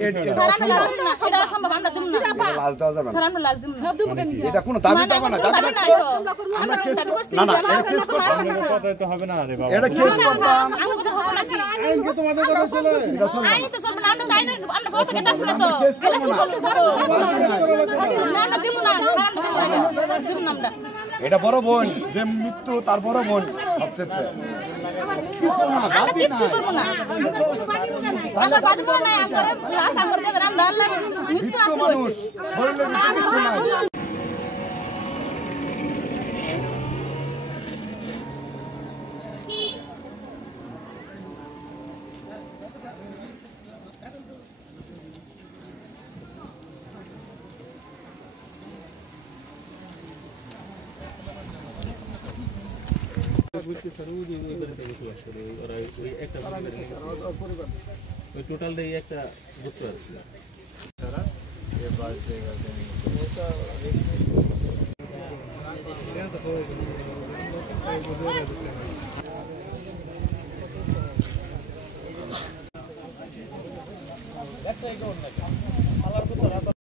এটা সম্ভব আমরা দেব না লাজ দেওয়া যাবে না আমরা লাজ দেব না এটা কোনো দাবি পাবে না দাবি আমরা কেস না না এটা কেস করতাম কথা তো হবে না রে বাবা এটা কেস করতাম আইন কি তোমাদের কথা চলে আইন তো সব না আমরা তাই না আমরা বলতে কেন আসলে তো কেস করতে পারো না না দেব না দেব না আমরা এটা বড় বোন যে মৃত্যু তার বড় বোন সবচেয়ে আমরা কিচ্ছু করব না আমরা বাদ করব না আমরা আশা করতে আমরা আল্লাহ মৃত্যু আছে মানুষ শরীরে কিছু নাই টোটালটাই একটা বুঝতে পারছি একটা